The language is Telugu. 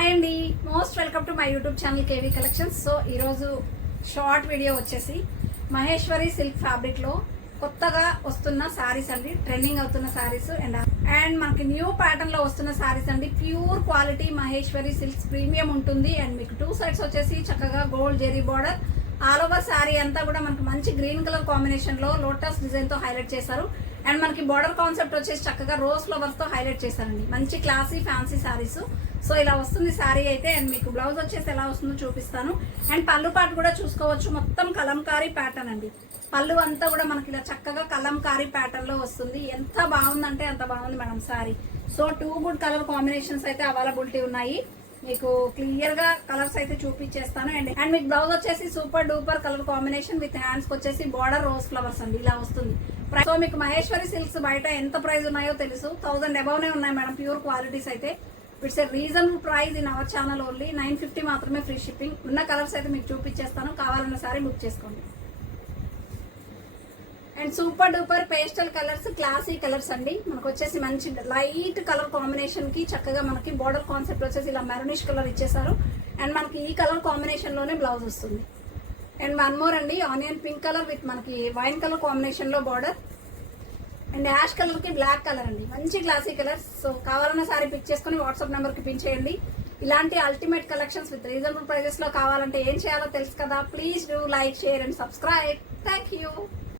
హాయ్ అండి. Most welcome to my YouTube channel K V collections so ఈరోజు షార్ట్ వీడియో వచ్చేసి మహేశ్వరి సిల్క్ ఫ్యాబ్రిక్లో కొత్తగా వస్తున్న శారీస్ అండి. ట్రెండింగ్ అవుతున్న శారీస్ అండ్ అండ్ మనకి న్యూ ప్యాటర్న్లో వస్తున్న శారీస్ అండి. Pure quality Maheshwari silks premium ఉంటుంది. అండ్ మీకు టూ సైడ్స్ వచ్చేసి చక్కగా gold zari border all over sari అంతా కూడా మనకి మంచి గ్రీన్ కలర్ కాంబినేషన్లో లోటస్ డిజైన్తో హైలైట్ చేశారు. అండ్ మనకి బార్డర్ కాన్సెప్ట్ వచ్చేసి చక్కగా రోజ్ ఫ్లవర్స్తో హైలైట్ చేశారండి. మంచి క్లాసీ ఫ్యాన్సీ శారీస్ సో ఇలా వస్తుంది శారీ అయితే అండ్ మీకు బ్లౌజ్ వచ్చేసి ఎలా వస్తుందో చూపిస్తాను. అండ్ పళ్ళు పాటు కూడా చూసుకోవచ్చు. మొత్తం కలంకారీ ప్యాటర్న్ అండి. పళ్ళు అంతా కూడా మనకి ఇలా చక్కగా కలంకారీ ప్యాటర్న్లో వస్తుంది. ఎంత బాగుందంటే అంత బాగుంది madam sari. So two good colour combinations అయితే అవైలబిలిటీ ఉన్నాయి. మీకు క్లియర్గా కలర్స్ అయితే చూపించేస్తాను. అండ్ అండ్ మీకు బ్లౌజ్ వచ్చేసి super duper colour combination with hands వచ్చేసి బార్డర్ రోజ్ ఫ్లవర్స్ అండి. ఇలా వస్తుంది. సో మీకు మహేశ్వరి సిల్క్స్ బయట ఎంత ప్రైస్ ఉన్నాయో తెలుసు. థౌసండ్ అబౌవ్ ఉన్నాయి మేడం. ప్యూర్ క్వాలిటీస్ అయితే. It's a reasonable price in our channel only nine fifty మాత్రమే ఫ్రీ షిప్పింగ్ ఉన్న కలర్స్ అయితే మీకు చూపించేస్తాను. కావాలన్న సారీ బుక్ చేసుకోండి. And super duper pastel colours classy colours అండి. మనకు వచ్చేసి మంచి లైట్ కలర్ కాంబినేషన్కి చక్కగా మనకి బార్డర్ కాన్సెప్ట్ వచ్చేసి ఇలా మెరూనిష్ కలర్ ఇచ్చేసారు అండ్ మనకి ఈ కలర్ కాంబినేషన్లోనే బ్లౌజ్ వస్తుంది. అండ్ వన్ మోర్ అండి ఆనియన్ పింక్ కలర్ విత్ మనకి వైన్ కలర్ కాంబినేషన్లో బార్డర్ అండ్ యాష్ కలర్కి బ్లాక్ కలర్ అండి. మంచి క్లాసీ కలర్ సో కావాలన్న సారీ పిక్ చేసుకుని వాట్సాప్ నెంబర్కి పిన్ చేయండి. ఇలాంటి అల్టిమేట్ కలెక్షన్స్ విత్ రీజనబుల్ ప్రైజెస్లో కావాలంటే ఏం చేయాలో తెలుసు కదా. Please do like share and subscribe thank you